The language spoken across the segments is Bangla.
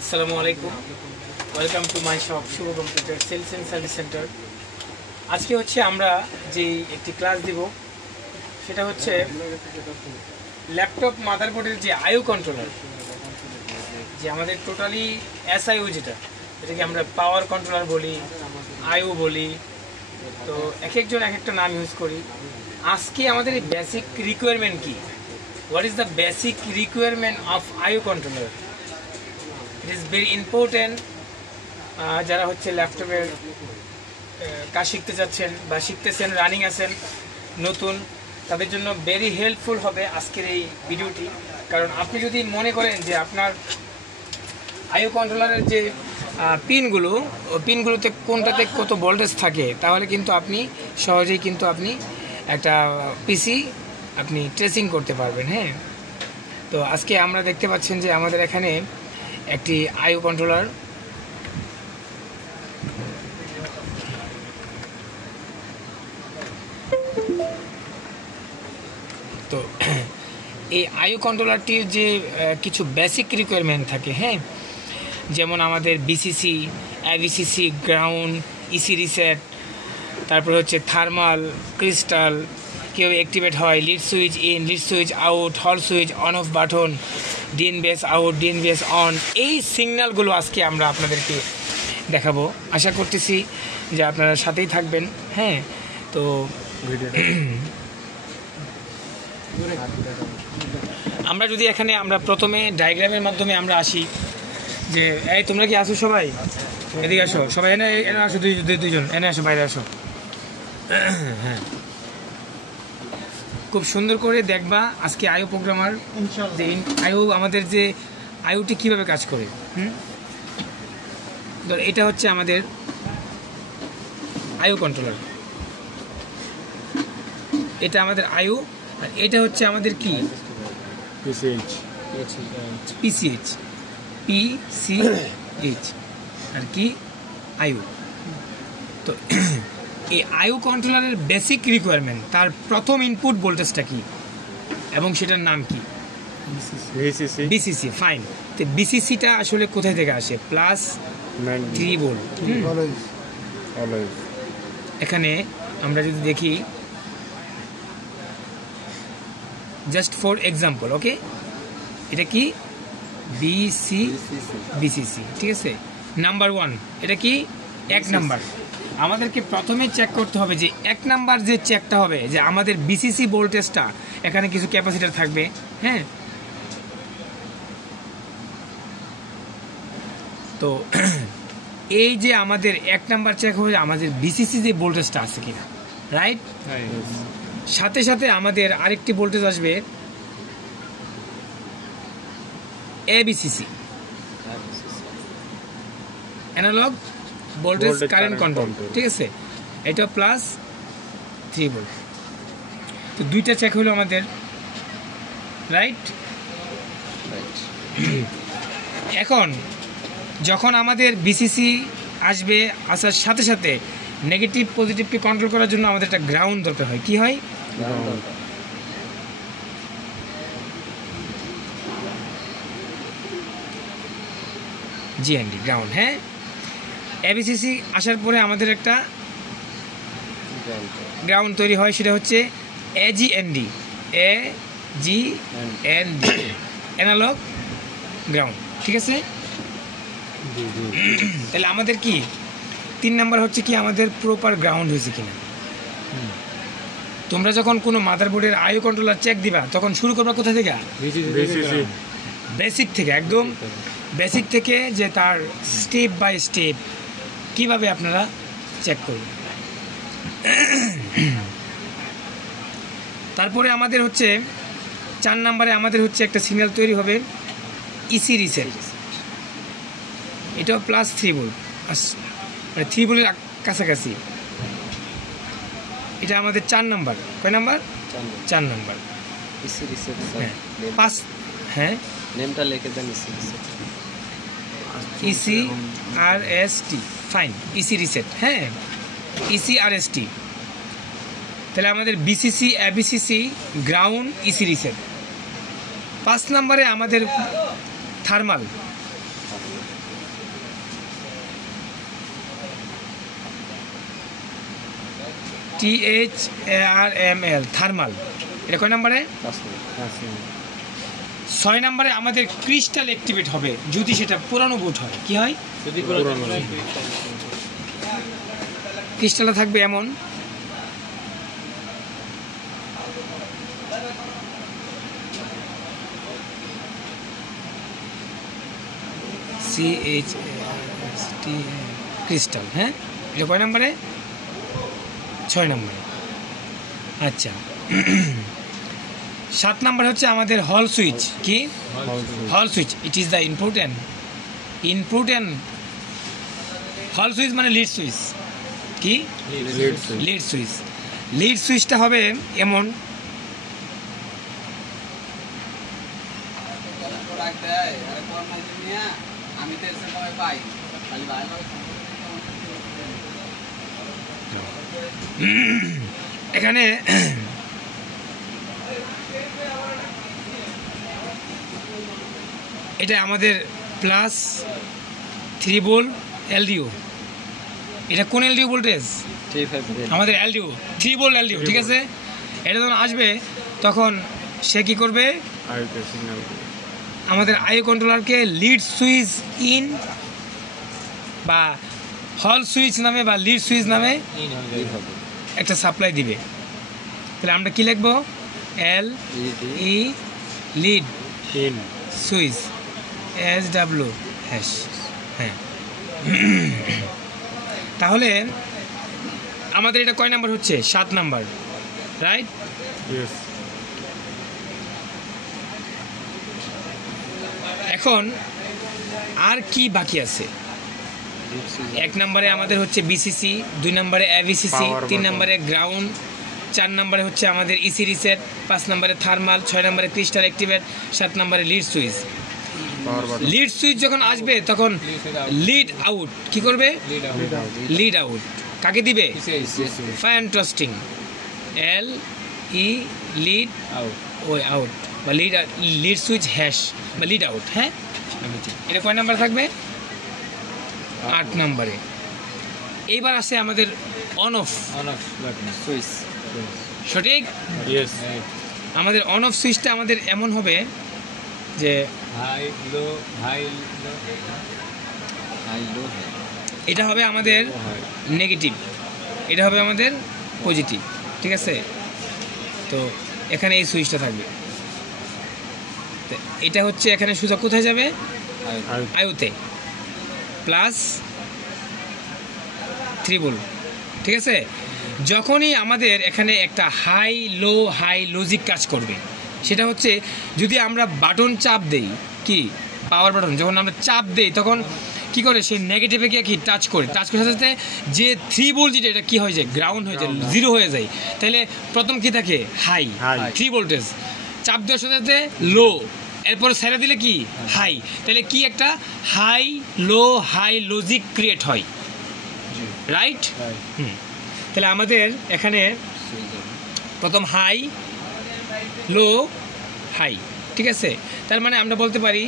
আসসালামু আলাইকুম, welcome to my shop Shubho computer sales and service centre. আজকে হচ্ছে আমরা যে একটি ক্লাস দিব সেটা হচ্ছে ল্যাপটপ মাদারবোর্ডের যে আইও কন্ট্রোলার, যে আমাদের টোটালি এসআইও এটাকে আমরা পাওয়ার কন্ট্রোলার বলি, আইও বলি, তো এক একজন এক একটা নাম ইউজ করি। আজকে আমাদের এই বেসিক রিকোয়ারমেন্ট কি, what is the basic requirement of IO controller, it is very important. যারা হচ্ছে ল্যাপটপের কাজ শিখতে যাচ্ছেন বা শিখতেছেন, রানিং আছেন, নতুন, তাদের জন্য ভেরি হেল্পফুল হবে আজকের এই ভিডিওটি। কারণ আপনি যদি মনে করেন যে আপনার আইও কন্ট্রোলারের যে পিনগুলোতে কোনটাতে কত ভোল্টেজ থাকে, তাহলে কিন্তু আপনি সহজেই কিন্তু আপনি একটা পিসি আপনি ট্রেসিং করতে পারবেন। হ্যাঁ, তো আজকে আমরা দেখতে পাচ্ছেন যে আমাদের এখানে একটি আইও কন্ট্রোলার, তো এই আইও কন্ট্রোলারটির যে কিছু বেসিক রিকোয়ারমেন্ট থাকে, হ্যাঁ, যেমন আমাদের BCC, AVCC, ground, EC reset, তারপর হচ্ছে থার্মাল, ক্রিস্টাল কীভাবে অ্যাক্টিভেট হয়, lid switch in, lid switch out, Hall switch on off button, DNBS out, DNBS on, এই সিগন্যালগুলো আজকে আমরা আপনাদেরকে দেখাবো। আশা করতেছি যে আপনারা সাথেই থাকবেন। হ্যাঁ, তো আমরা যদি এখানে আমরা প্রথমে ডায়াগ্রামের মাধ্যমে আমরা আসি, যে এই তোমরা কি আসো, সবাই এদিকে আসো, সবাই এনে এনে আসো, দুইজন এনে আসো, বাইরে আসো। হ্যাঁ, খুব সুন্দর করে দেখবা আজকে আইও প্রোগ্রামার, যে আইও আমাদের যে আইওটি কীভাবে কাজ করে। ধর এটা হচ্ছে আমাদের আইও কন্ট্রোলার, এটা আমাদের আইও, আর এটা হচ্ছে আমাদের কি পিসিএইচ, আর কি আইও। তো এই আইও কন্ট্রোলারের বেসিক রিকোয়ারমেন্ট, তার প্রথম ইনপুট ভোল্টেজটা কি এবং সেটার নাম কি, বিসিসি। ফাইন, তো বিসিসিটা আসলে কোথায় থেকে আসে? Plus 3 volt. এখানে আমরা যদি দেখি, জাস্ট ফর এক্সাম্পল, ওকে, এটা কি বিসিসি, ঠিক আছে। নাম্বার 1, এটা কি 1 নাম্বার। আমাদেরকে প্রথমে চেক করতে হবে যে 1 নাম্বার যে চেকটা হবে, যে আমাদের বিসিসি ভোল্টেজটা, এখানে কিছু ক্যাপাসিটার থাকবে। হ্যাঁ, তো এই যে আমাদের 1 নাম্বার চেক হবে আমাদের বিসিসি যে ভোল্টেজটা আছে কিনা, রাইট। সাথে সাথে আমাদের আরেকটি ভোল্টেজ আসবে এবিসিসি, অ্যানালগ ভোল্টেজ কারেন্ট কন্ট্রোল, ঠিক আছে। এটা প্লাস 3 ভোল্ট। তো দুইটা চেক হলো আমাদের, রাইট। এখন যখন আমাদের বিসিসি আসবে, আসার সাথে সাথে নেগেটিভ পজিটিভকে কন্ট্রোল করার জন্য আমাদের একটা গ্রাউন্ড দরকার হয়। কি হয়? GND, ground. হ্যাঁ, এবিসিসি আসার পরে আমাদের একটা গ্রাউন্ড তৈরি হয়, সেটা হচ্ছে এজিএনডি, অ্যানালগ গ্রাউন্ড, ঠিক আছে। তাহলে আমাদের কি 3 নাম্বার হচ্ছে কি আমাদের প্রপার গ্রাউন্ড হয়েছে কিনা। তোমরা যখন কোনো মাদারবোর্ডের আইও কন্ট্রোলার চেক দিবা, তখন শুরু করবা কোথা থেকে? বেসিক থেকে, একদম বেসিক থেকে, যে তার স্টেপ বাই স্টেপ কিভাবে আপনারা চেক করবেন। তারপরে আমাদের হচ্ছে 4 নাম্বারে আমাদের হচ্ছে একটা সিগন্যাল তৈরি হবে ইসি রিসেট, এটাও প্লাস 3 ভোল্ট, মানে 3 ভোল্টের কাছাকাছি। এটা আমাদের 4 নাম্বার। কয় নাম্বার? 4 নাম্বার। ইসি রিসেট, হ্যাঁ, 5। হ্যাঁ, নেমটা লিখে দেন, EC reset, ECRST. Fine, EC reset. হ্যাঁ, ইসিআরএসটি। তাহলে আমাদের BCC, ABCC, ground, EC reset. 5 নাম্বারে আমাদের থার্মাল, THARML থার্মাল, এটা কয় নম্বরে? 6 নম্বরে আমাদের ক্রিস্টাল অ্যাক্টিভেট হবে যদি সেটা পুরানো বোর্ড হয়। কি হয়? ক্রিস্টালটা থাকবে এমন, ক্রিস্টাল। হ্যাঁ, এটা কয় নম্বরে? 6 নম্বরে। আচ্ছা, 7 নম্বর হচ্ছে আমাদের হল সুইচ। কি হল switch? It is the important হল সুইচ মানে লিড সুইচ। কি লিড সুইচ? লিড সুইচটা হবে এমন, এখানে এটা আমাদের প্লাস 3 ভোল্ট এলডিও। এটা কোন এলডিও ভোল্টেজ? আমাদের এলডিও 3 ভোল্ট এলডিও। ঠিক আছে, এটা যখন আসবে তখন সে কি করবে? আমাদের আইও কন্ট্রোলারকে লিড সুইচ ইন বা হল সুইচ নামে বা লিড সুইচ নামে একটা সাপ্লাই দিবে। তাহলে আমরা কি লিখবো? LE lead switch SW hash. হ্যাঁ, তাহলে আমাদের এটা কয় নাম্বার হচ্ছে? 7 নাম্বার, রাইট? এখন আর কি বাকি আছে? 1 নম্বরে আমাদের হচ্ছে BCC, 2 নম্বরে AVCC, 3 নম্বরে গ্রাউন্ড, 4 নম্বরে হচ্ছে আমাদের ইসি রিসেট, 5 নম্বরে থার্মাল, 6 নম্বরে ক্রিস্টাল অ্যাক্টিভেট, 7 নম্বরে লিড সুইচ। লিড সুইচ যখন আসবে তখন লিড আউট কি করবে? লিড আউট কাকে দিবে? Fire trusting LE lead out বা লিড সুইচ হ্যাশ বা লিড আউট। হ্যাঁ, এটা কয় নাম্বার থাকবে? 8 নম্বরে। এইবার আসে আমাদের অন অফ সুইচ। সঠিক? আমাদের অন অফ সুইচটা আমাদের এমন হবে যে এটা হবে আমাদের নেগেটিভ, এটা হবে আমাদের পজিটিভ। ঠিক আছে, তো এখানে এই সুইচটা থাকবে। এটা হচ্ছে এখানে সোজা কোথায় যাবে? আয়ুতে, প্লাস 3 ভোল্ট। ঠিক আছে, যখনই আমাদের এখানে একটা হাই লজিক কাজ করবে, সেটা হচ্ছে যদি আমরা বাটন চাপ দেই, কি পাওয়ার বাটন যখন আমরা চাপ দেই তখন কি করে? সেই নেগেটিভে গিয়ে কি টাচ করে, টাচ করার সাথে যে 3 ভোল্ট যেটা এটা কি হয়ে যায়? গ্রাউন্ড হয়ে যায়, 0 হয়ে যায়। তাহলে প্রথম কি থাকে? High 3 voltage. চাপ দেওয়ার সাথে সাথে লো, এরপরে ছেড়ে দিলে কি? হাই। তাহলে কি একটা হাই লজিক ক্রিয়েট হয়, রাইট? তাহলে আমাদের এখানে প্রথম হাই লো হাই। ঠিক আছে, তার মানে আমরা বলতে পারি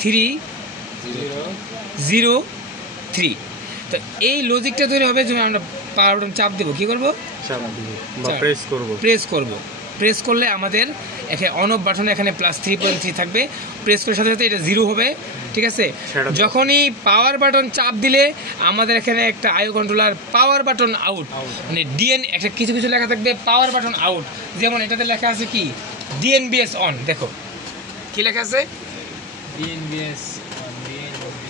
3 0 3। তো এই লজিকটা তৈরি হবে যখন আমরা পাওয়ার বাটন চাপ দেবো। কি করবো? প্রেস করলে আমাদের এখানে অন অফ বাটনে এখানে প্লাস 3.3 থাকবে। প্রেস করার সাথে সাথে এটা 0 হবে। ঠিক আছে, যখনই পাওয়ার বাটন চাপ দিলে আমাদের এখানে একটা আইও কন্ট্রোলার পাওয়ার বাটন আউট, মানে ডিএন একটা কিছু লেখা থাকবে পাওয়ার বাটন আউট। যেমন এটাতে লেখা আছে কি? DNBS on. দেখো কি লেখা আছে?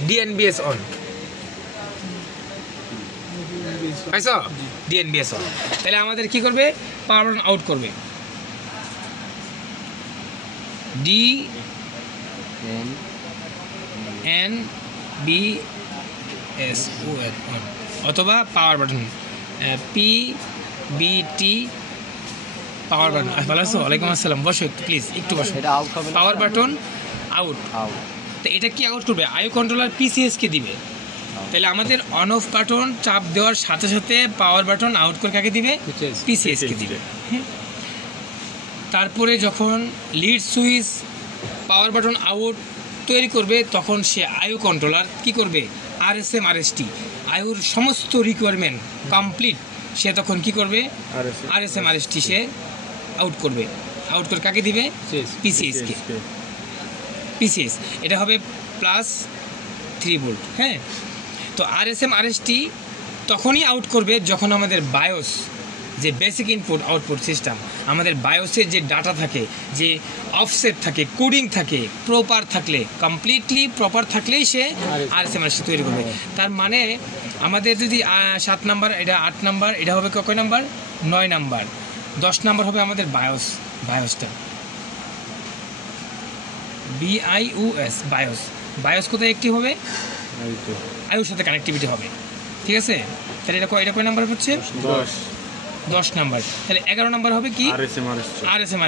DNBS on. পাইছো? DNBS on. তাহলে আমাদের কি করবে? পাওয়ার বাটন আউট করবে। DNBS অন অথবা power button PBT power button. ভালো আছো? ওয়ালাইকুম আসসালাম। বসো একটু প্লিজ, একটু বসো। Power button out. তো এটা কি আউট করবে? আইও কন্ট্রোলার PCS কে দিবে। তাহলে আমাদের অন অফ বাটন চাপ দেওয়ার সাথে সাথে পাওয়ার বাটন আউট করে কাকে দিবে? PCS কে দিবে। তারপরে যখন lead switch power button out তৈরি করবে তখন সে আইও কন্ট্রোলার কি করবে? RSM RST আইওর সমস্ত রিকোয়ারমেন্ট কমপ্লিট সে তখন কি করবে, RSM RST সে আউট করবে। আউট করে কাকে দিবে, PCH-কে। PCH এটা হবে +3 ভোল্ট। হ্যাঁ, তো RSM RST তখনই আউট করবে যখন আমাদের বায়োস, যে বেসিক ইনপুট আউটপুট সিস্টেম, আমাদের বায়োসের যে ডাটা থাকে, যে অফসেট থাকে, কোডিং থাকে, প্রপার থাকলে, কমপ্লিটলি প্রপার থাকলেই সে RSM RST তৈরি করবে। তার মানে আমাদের যদি 7 নাম্বার, এটা 8 নাম্বার, এটা হবে কয় নাম্বার, 9 নাম্বার, 10 নাম্বার হবে আমাদের বায়োসটা, BIOS বায়োস। বায়োস কোথায় একটি হবে, আয়ুর সাথে কানেক্টিভিটি হবে। ঠিক আছে, তাহলে এটা কয় নাম্বার হচ্ছে, 10 নাম্বার। তাহলে 11 নাম্বার হবে কি, RSM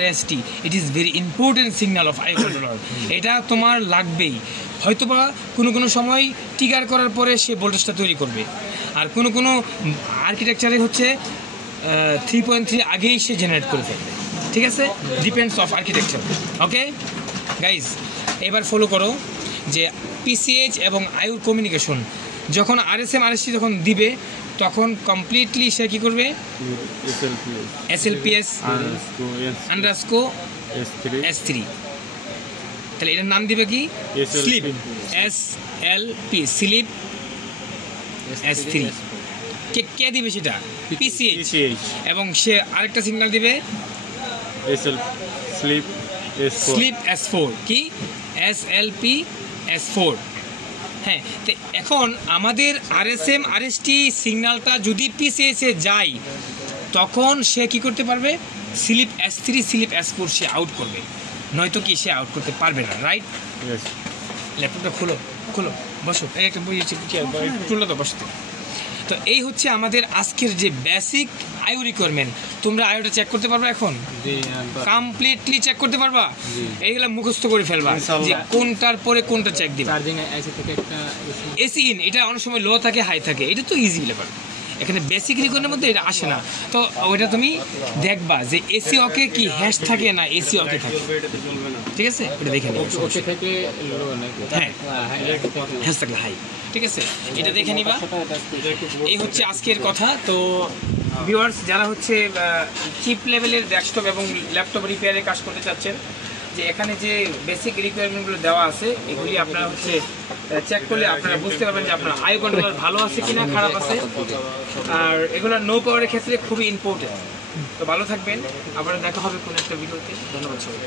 RST। It is very important signal of IO controller. এটা তোমার লাগবেই। হয়তোবা কোনো সময় ট্রিগার করার পরে সে ভোল্টেজটা তৈরি করবে, আর কোনো আর্কিটেকচারে হচ্ছে 3.3 আগেই সে জেনারেট করে ফেলবে। ঠিক আছে, depends of architecture. Okay guys, এবার ফলো করো যে PCH এবং আইওর কমিউনিকেশন যখন RSM RST যখন দিবে তখন কমপ্লিটলি সে কী করবে, SLPS _S3। তাহলে এটার নাম দিবে কি, স্লিপ, SLP, স্লিপ S3। কে দিবে সেটা, PCH। এবং সে আরেকটা সিগন্যাল দিবে স্লিপ S4, কি SLP S4। হ্যাঁ, তো এখন আমাদের RSM RST সিগন্যালটা যদি PCH-এ যায় তখন সে কি করতে পারবে, স্লিপ S3 স্লিপ S4 সে আউট করবে, নয়তো কি সে আউট করতে পারবে না। রাইট, ল্যাপটপটা খুলো বসো, একটা বই খুললো তো, বসো। তো এই হচ্ছে আমাদের আজকের যে বেসিক আইও রিকোয়ারমেন্ট। তোমরা আইওটা চেক করতে পারবা, এখন কমপ্লিটলি চেক করতে পারবা, এইগুলো মুখস্থ করে ফেলবা যে কোনটার পরে কোনটা চেক দিবা। এসি ইন, এটা অনেক সময় লো থাকে, হাই থাকে, এটা তো ইজি ব্যাপার। এখানে বেসিক রিকোয়ারমেন্টের মধ্যে এটা আসে না, তো ওইটা তুমি দেখবা যে এসি ওকে কি হ্যাশ থাকে না এসি ওকে থাকে। ঠিক আছে, ওটা দেখে নিবা। হ্যাঁ, হ্যাশ থাকলে হাই। ঠিক আছে, এটা দেখে নিবা। এই হচ্ছে আজকের কথা। তো ভিউয়ার্স, যারা হচ্ছে চিপ লেভেলের ডেস্কটপ এবং ল্যাপটপ রিপেয়ারের কাজ করতে চাচ্ছেন, যে এখানে যে বেসিক রিকোয়ারমেন্টগুলো দেওয়া আছে এগুলি আপনারা হচ্ছে চেক করলে আপনারা বুঝতে পারবেন যে আপনার আইও কন্ট্রোলার ভালো আছে কিনা, খারাপ আছে। আর এগুলো নো পাওয়ারের ক্ষেত্রে খুবই ইম্পর্টেন্ট। তো ভালো থাকবেন, আবার দেখা হবে কোনো একটা ভিডিওতে। ধন্যবাদ সবাই।